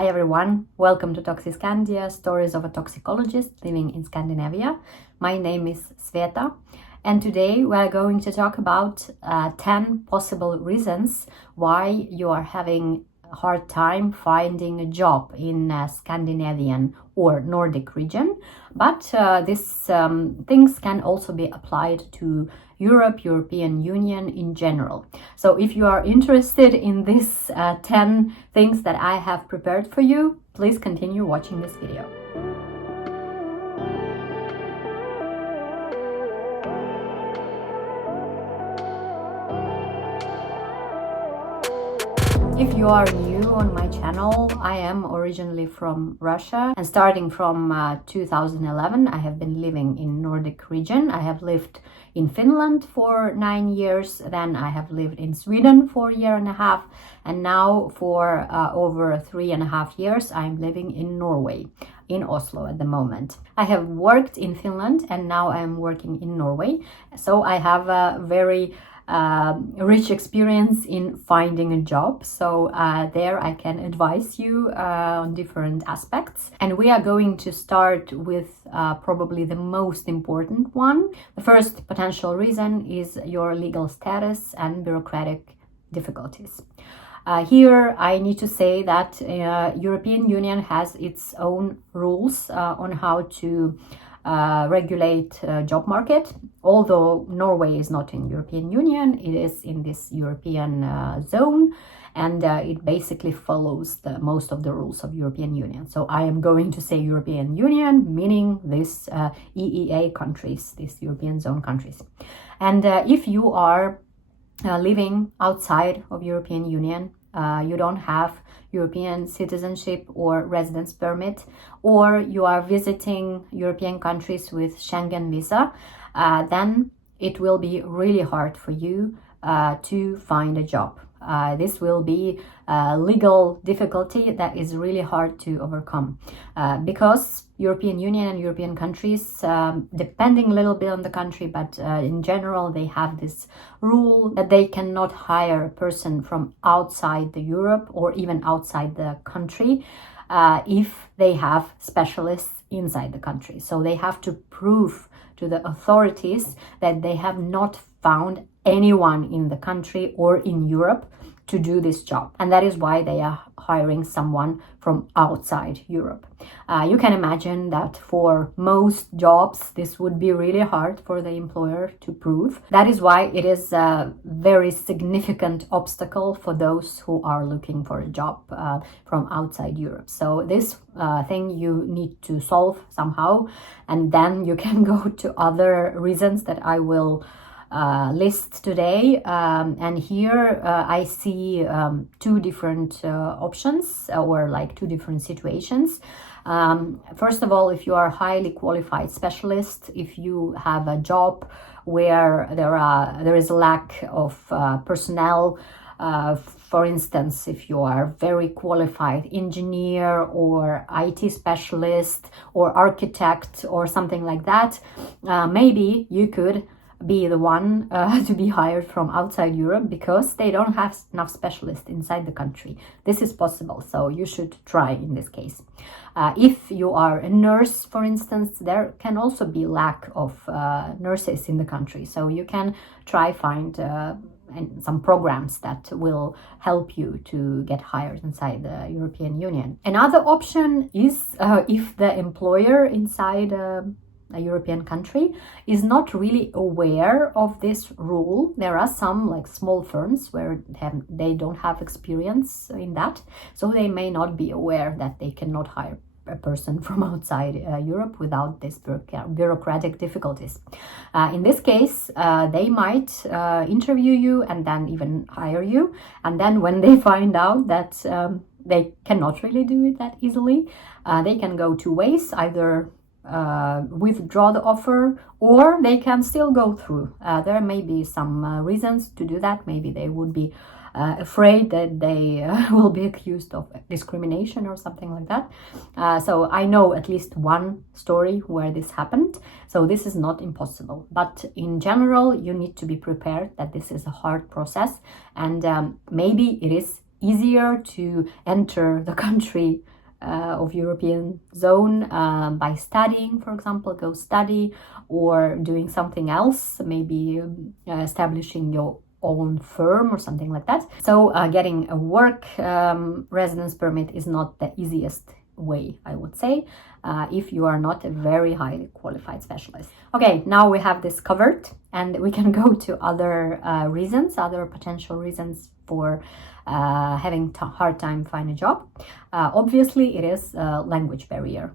Hi everyone, welcome to Toxiscandia, Stories of a Toxicologist living in Scandinavia. My name is Sveta, and today we are going to talk about 10 possible reasons why you are having a hard time finding a job in Scandinavian or Nordic region. But these things can also be applied to Europe, European Union in general. So if you are interested in these 10 things that I have prepared for you, please continue watching this video. If you are new on my channel, I am originally from Russia, and starting from 2011 I have been living in Nordic region. I have lived in Finland for 9 years, then I have lived in Sweden for a year and a half, and now for over 3.5 years I'm living in Norway, in Oslo at the moment. I have worked in Finland and now I am working in Norway, so I have a very rich experience in finding a job. So there I can advise you on different aspects. And we are going to start with probably the most important one. The first potential reason is your legal status and bureaucratic difficulties. Here I need to say that European Union has its own rules on how to regulate job market. Although Norway is not in European Union, it is in this European zone, and it basically follows most of the rules of European Union. So I am going to say European Union, meaning this EEA countries, these European zone countries. And if you are living outside of European Union, you don't have European citizenship or residence permit, or you are visiting European countries with Schengen visa, then it will be really hard for you to find a job. This will be a legal difficulty that is really hard to overcome because European Union and European countries, depending a little bit on the country, but in general they have this rule that they cannot hire a person from outside the Europe or even outside the country if they have specialists inside the country. So they have to prove to the authorities that they have not found anyone in the country or in Europe to do this job, and that is why they are hiring someone from outside Europe. You can imagine that for most jobs this would be really hard for the employer to prove. That is why it is a very significant obstacle for those who are looking for a job from outside Europe. So this thing you need to solve somehow, and then you can go to other reasons that I will list today, and here I see two different options, or like two different situations. First of all, if you are a highly qualified specialist, if you have a job where there is a lack of personnel, for instance, if you are a very qualified engineer or IT specialist or architect or something like that, maybe you could be the one to be hired from outside Europe because they don't have enough specialists inside the country. This is possible, so you should try in this case. If you are a nurse, for instance, there can also be lack of nurses in the country, so you can try find some programs that will help you to get hired inside the European Union. Another option is if the employer inside a European country is not really aware of this rule. There are some like small firms where they don't have experience in that, so they may not be aware that they cannot hire a person from outside Europe without these bureaucratic difficulties. In this case, they might interview you and then even hire you, and then when they find out that they cannot really do it that easily, they can go two ways: either withdraw the offer, or they can still go through. There may be some reasons to do that. Maybe they would be afraid that they will be accused of discrimination or something like that. So I know at least one story where this happened. So this is not impossible. But in general, you need to be prepared that this is a hard process, and maybe it is easier to enter the country of European zone by studying, for example, go study, or doing something else, maybe establishing your own firm or something like that. So getting a work residence permit is not the easiest way, I would say, if you are not a very highly qualified specialist. Okay, now we have this covered, and we can go to other reasons, other potential reasons for having hard time find a job. Obviously, it is a language barrier.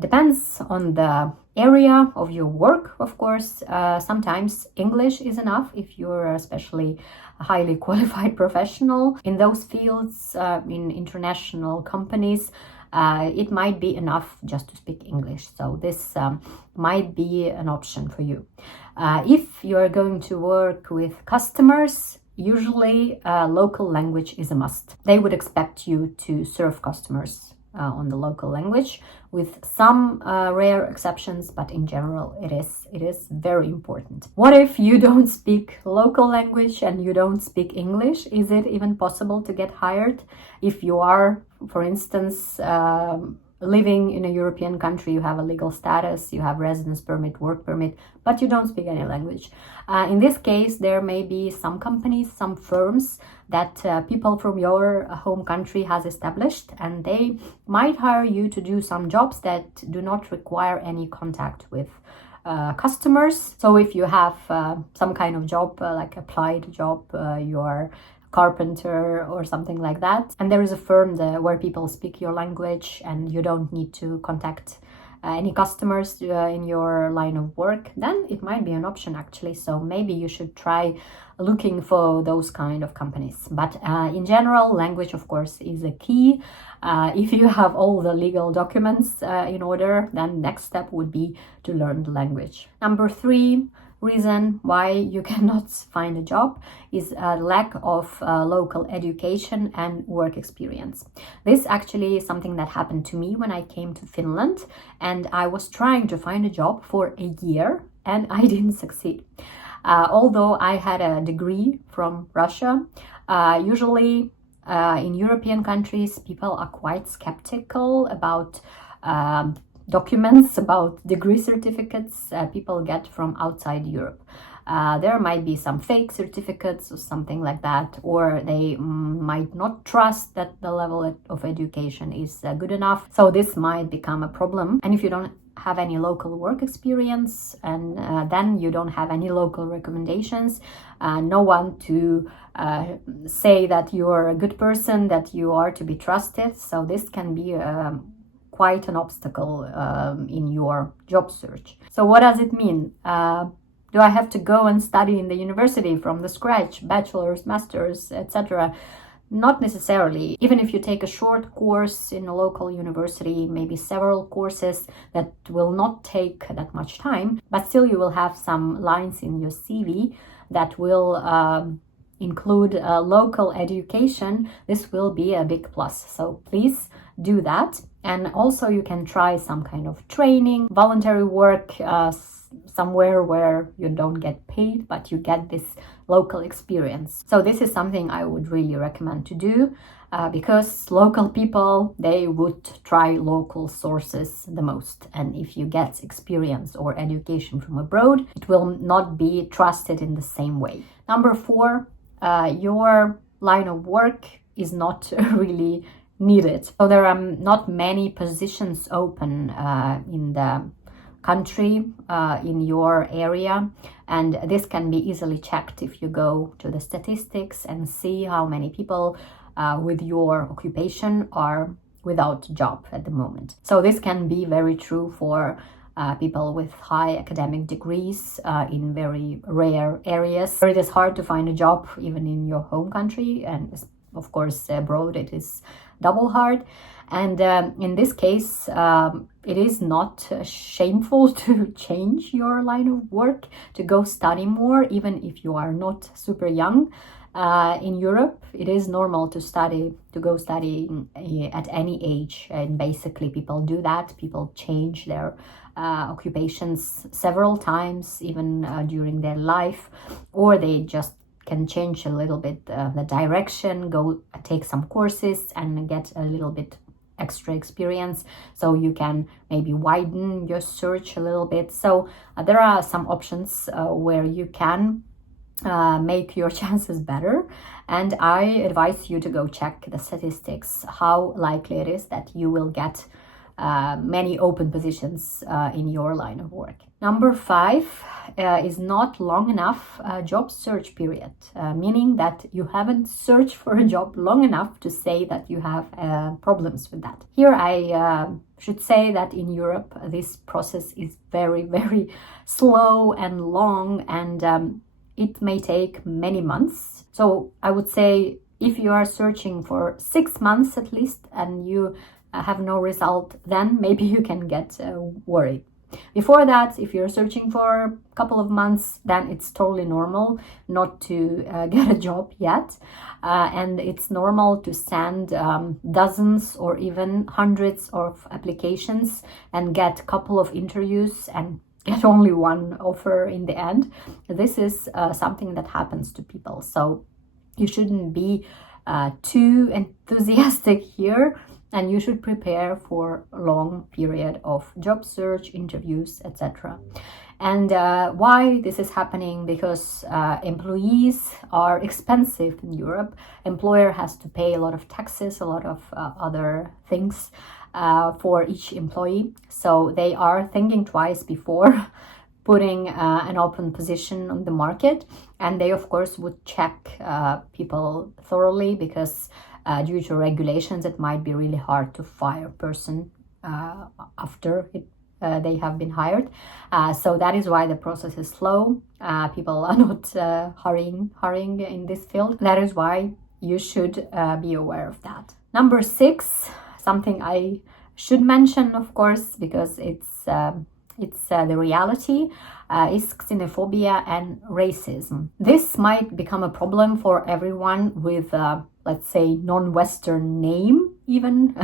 Depends on the area of your work, of course. Sometimes English is enough if you're especially a highly qualified professional in those fields. In international companies, it might be enough just to speak English. So this might be an option for you. If you're going to work with customers, usually local language is a must. They would expect you to serve customers on the local language, with some rare exceptions, but in general it is very important. What if you don't speak local language and you don't speak English? Is it even possible to get hired if you are, for instance, living in a European country, you have a legal status, you have residence permit, work permit, but you don't speak any language? In this case, there may be some companies, some firms that people from your home country has established, and they might hire you to do some jobs that do not require any contact with customers. So if you have some kind of job, like applied job, you're carpenter or something like that, and there is a firm where people speak your language and you don't need to contact any customers in your line of work, then it might be an option actually. So maybe you should try looking for those kind of companies. But in general, language of course is a key. If you have all the legal documents in order, then next step would be to learn the language. Number 3 reason why you cannot find a job is a lack of local education and work experience. This actually is something that happened to me when I came to Finland, and I was trying to find a job for a year and I didn't succeed. Although I had a degree from Russia, usually in European countries people are quite skeptical about documents, about degree certificates people get from outside Europe. There might be some fake certificates or something like that, or they might not trust that the level of education is good enough. So this might become a problem. And if you don't have any local work experience, and then you don't have any local recommendations, no one to say that you are a good person, that you are to be trusted. So this can be quite an obstacle in your job search. So what does it mean? Do I have to go and study in the university from the scratch, bachelor's, master's, etc.? Not necessarily. Even if you take a short course in a local university, maybe several courses that will not take that much time, but still you will have some lines in your CV that will include local education. This will be a big plus. So please do that. And also you can try some kind of training, voluntary work, somewhere where you don't get paid, but you get this local experience. So this is something I would really recommend to do because local people, they would try local sources the most. And if you get experience or education from abroad, it will not be trusted in the same way. Number 4, your line of work is not really needed. So there are not many positions open in the country, in your area, and this can be easily checked if you go to the statistics and see how many people with your occupation are without job at the moment. So this can be very true for people with high academic degrees in very rare areas where it is hard to find a job even in your home country, and of course abroad it is double hard. And in this case, it is not shameful to change your line of work, to go study more, even if you are not super young. In Europe, it is normal to go study at any age, and basically people do that. People change their occupations several times, even during their life, or they just can change a little bit the direction, go take some courses and get a little bit extra experience, so you can maybe widen your search a little bit. So there are some options where you can make your chances better, and I advise you to go check the statistics, how likely it is that you will get many open positions in your line of work. Number 5 is not long enough job search period, meaning that you haven't searched for a job long enough to say that you have problems with that. Here I should say that in Europe this process is very, very slow and long, and it may take many months. So I would say if you are searching for 6 months at least and you have no result, then maybe you can get worried. Before that, if you're searching for a couple of months, then it's totally normal not to get a job yet. And it's normal to send dozens or even hundreds of applications and get a couple of interviews and get only one offer in the end. This is something that happens to people. So you shouldn't be too enthusiastic here, and you should prepare for a long period of job search, interviews, etc. And why this is happening? Because employees are expensive in Europe. Employer has to pay a lot of taxes, a lot of other things for each employee. So they are thinking twice before putting an open position on the market. And they, of course, would check people thoroughly, because due to regulations, it might be really hard to fire a person after they have been hired. So that is why the process is slow. People are not hurrying in this field. That is why you should be aware of that. Number 6, something I should mention, of course, because it's the reality, is xenophobia and racism. This might become a problem for everyone with, let's say, non-Western name, even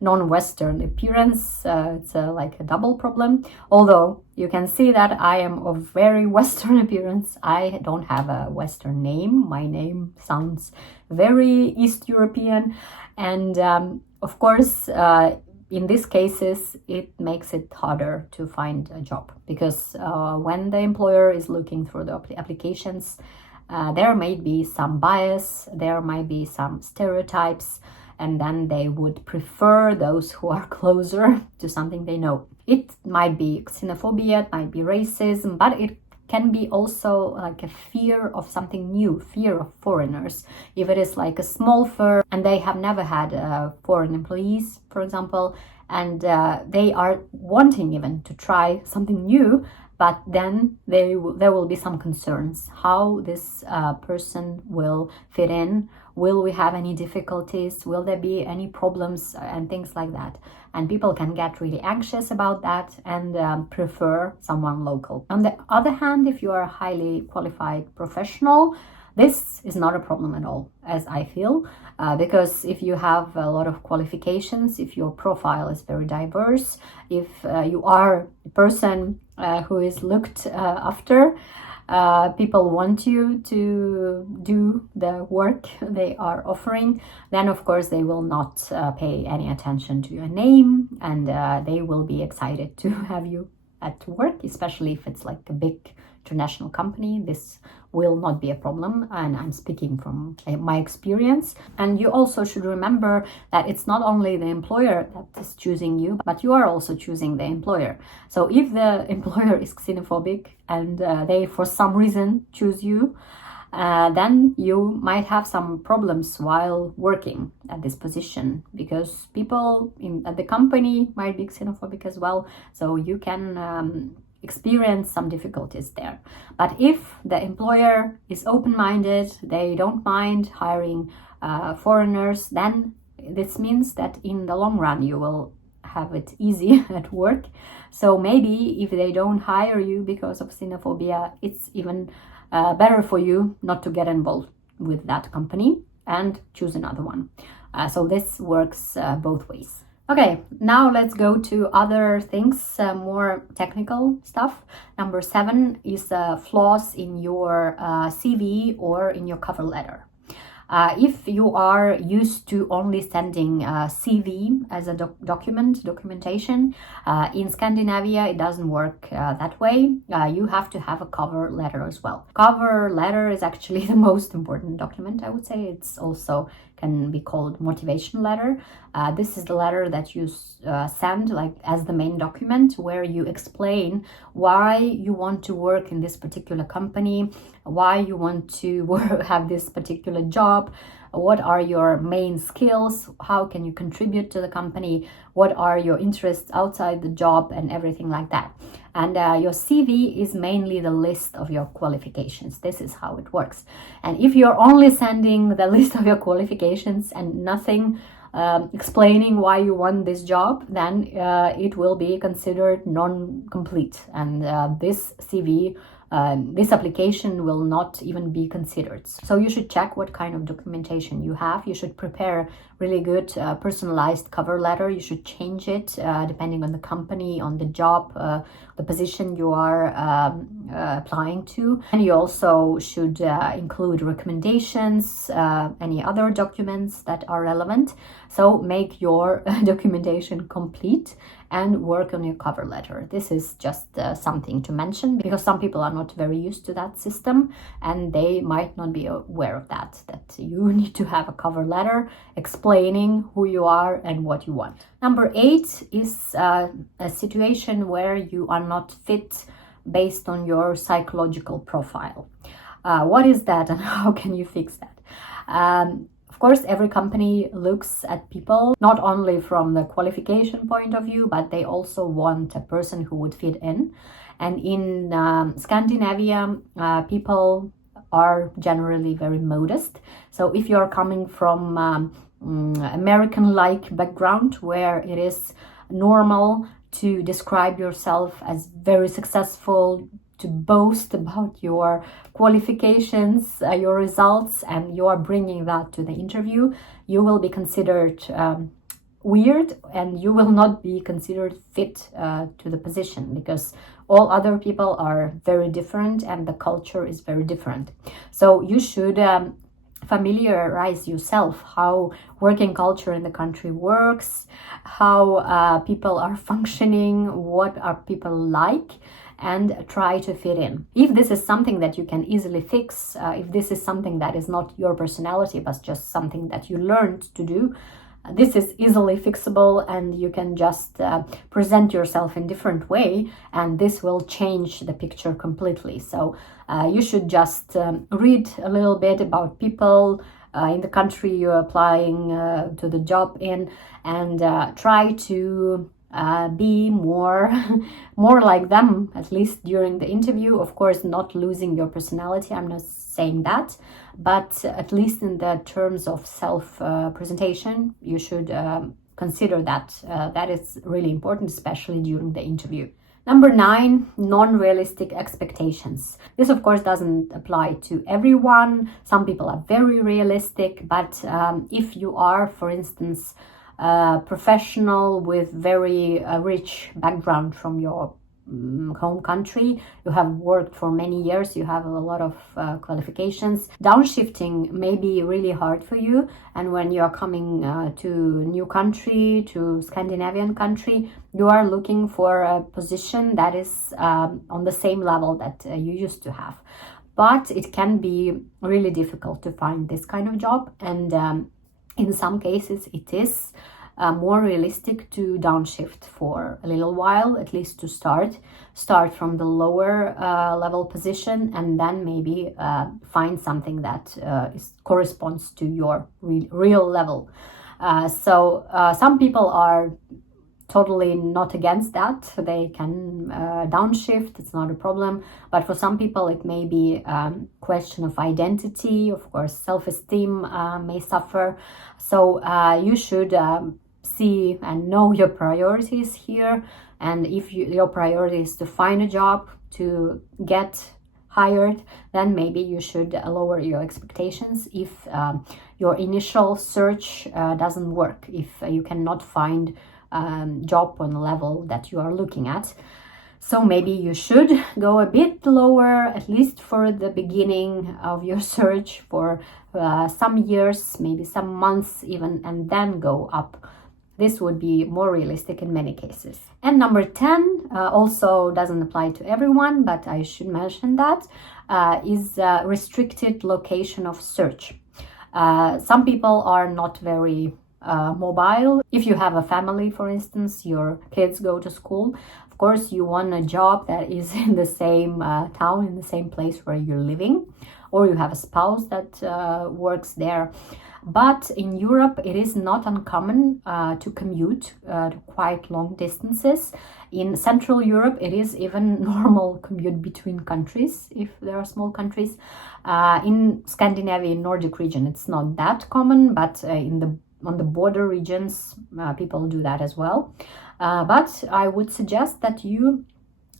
non-Western appearance. It's like a double problem. Although you can see that I am of very Western appearance. I don't have a Western name. My name sounds very East European. And of course, in these cases, it makes it harder to find a job, because when the employer is looking through the applications, there may be some bias, there might be some stereotypes, and then they would prefer those who are closer to something they know. It might be xenophobia, it might be racism, but it can be also like a fear of something new, fear of foreigners. If it is like a small firm and they have never had foreign employees, for example, and they are wanting even to try something new, but then there will be some concerns how this person will fit in. Will we have any difficulties? Will there be any problems and things like that? And people can get really anxious about that and prefer someone local. On the other hand, if you are a highly qualified professional, this is not a problem at all, as I feel, because if you have a lot of qualifications, if your profile is very diverse, if you are a person who is looked after, people want you to do the work they are offering, then of course they will not pay any attention to your name, and they will be excited to have you at work, especially if it's like a big international company. This will not be a problem, and I'm speaking from my experience. And you also should remember that it's not only the employer that is choosing you, but you are also choosing the employer. So if the employer is xenophobic and they for some reason choose you, then you might have some problems while working at this position, because people at the company might be xenophobic as well. So you can experience some difficulties there. But if the employer is open-minded, they don't mind hiring foreigners, then this means that in the long run you will have it easy at work. So maybe if they don't hire you because of xenophobia, it's even better for you not to get involved with that company and choose another one. So this works both ways. Okay, now let's go to other things, more technical stuff. Number 7 is flaws in your CV or in your cover letter. If you are used to only sending CV as a documentation, in Scandinavia it doesn't work that way. You have to have a cover letter as well. Cover letter is actually the most important document, I would say. It's also can be called motivation letter. This is the letter that you send like as the main document, where you explain why you want to work in this particular company, why you want to have this particular job, what are your main skills, how can you contribute to the company, what are your interests outside the job, and everything like that. And your CV is mainly the list of your qualifications. This is how it works. And if you're only sending the list of your qualifications and nothing explaining why you want this job, then it will be considered non-complete, and this CV, this application will not even be considered. So you should check what kind of documentation you have. You should prepare really good personalized cover letter. You should change it depending on the company, on the job, the position you are applying to. And you also should include recommendations, any other documents that are relevant. So make your documentation complete and work on your cover letter. This is just something to mention, because some people are not very used to that system and they might not be aware of that you need to have a cover letter explaining who you are and what you want. Number 8 is a situation where you are not fit based on your psychological profile. What is that and how can you fix that? Of course, every company looks at people not only from the qualification point of view, but they also want a person who would fit in. And in Scandinavia, people are generally very modest. So if you're coming from American-like background, where it is normal to describe yourself as very successful, to boast about your qualifications, your results, and you are bringing that to the interview, you will be considered weird, and you will not be considered fit to the position, because all other people are very different and the culture is very different. So you should familiarize yourself how working culture in the country works, how people are functioning, what are people like, and try to fit in. If this is something that you can easily fix, if this is something that is not your personality but just something that you learned to do, this is easily fixable, and you can just present yourself in different way, and this will change the picture completely. So you should just read a little bit about people in the country you're applying to the job in, and try to be more like them, at least during the interview. Of course, not losing your personality, I'm not saying that, but at least in the terms of self presentation, you should consider that. That is really important, especially during the interview. Number 9, non-realistic expectations. This, of course, doesn't apply to everyone. Some people are very realistic, but if you are, for instance, professional with very rich background from your home country, you have worked for many years, you have a lot of qualifications, downshifting may be really hard for you. And when you are coming to new country, to Scandinavian country, you are looking for a position that is on the same level that you used to have. But it can be really difficult to find this kind of job, and in some cases it is more realistic to downshift for a little while, at least to start from the lower level position, and then maybe find something that corresponds to your real level. So some people are totally not against that. They can downshift, it's not a problem. But for some people it may be a question of identity. Of course, self-esteem may suffer. So you should see and know your priorities here. And if your priority is to find a job, to get hired, then maybe you should lower your expectations if your initial search doesn't work, if you cannot find job on the level that you are looking at. So maybe you should go a bit lower, at least for the beginning of your search, for some years, maybe some months even, and then go up. This would be more realistic in many cases. And number 10 also doesn't apply to everyone, but I should mention that, is restricted location of search. Some people are not very mobile. If you have a family, for instance, your kids go to school, of course you want a job that is in the same town, in the same place where you're living, or you have a spouse that works there. But in Europe, it is not uncommon to commute to quite long distances. In Central Europe, it is even normal commute between countries, if there are small countries. In Scandinavia, in Nordic region, it's not that common, but on the border regions, people do that as well. But I would suggest that you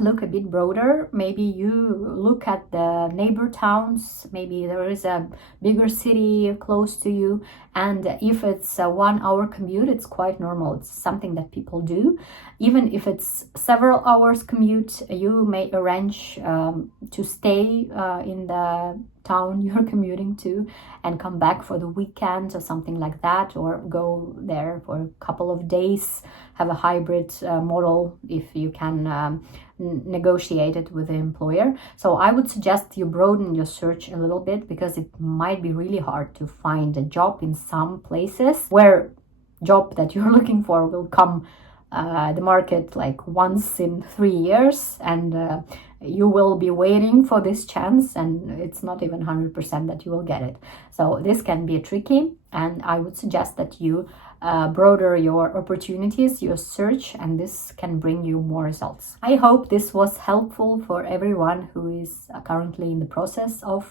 look a bit broader. Maybe you look at the neighbor towns. Maybe there is a bigger city close to you, and if it's a 1 hour commute, it's quite normal. It's something that people do. Even if it's several hours commute, you may arrange to stay in the town you're commuting to and come back for the weekend or something like that, or go there for a couple of days, have a hybrid model if you can negotiate it with the employer. So I would suggest you broaden your search a little bit, because it might be really hard to find a job in some places where job that you're looking for will come the market like once in 3 years, and you will be waiting for this chance, and it's not even 100% that you will get it. So this can be tricky, and I would suggest that you broaden your opportunities, your search, and this can bring you more results. I hope this was helpful for everyone who is currently in the process of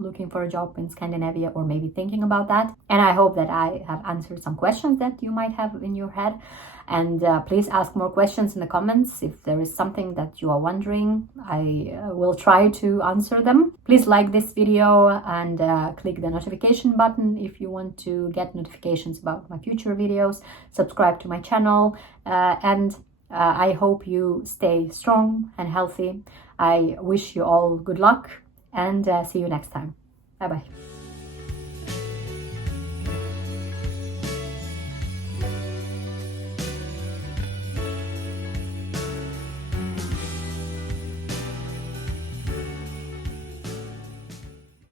looking for a job in Scandinavia, or maybe thinking about that. And I hope that I have answered some questions that you might have in your head. And please ask more questions in the comments. If there is something that you are wondering, I will try to answer them. Please like this video and click the notification button if you want to get notifications about my future videos. Subscribe to my channel, and I hope you stay strong and healthy. I wish you all good luck, and see you next time. Bye bye.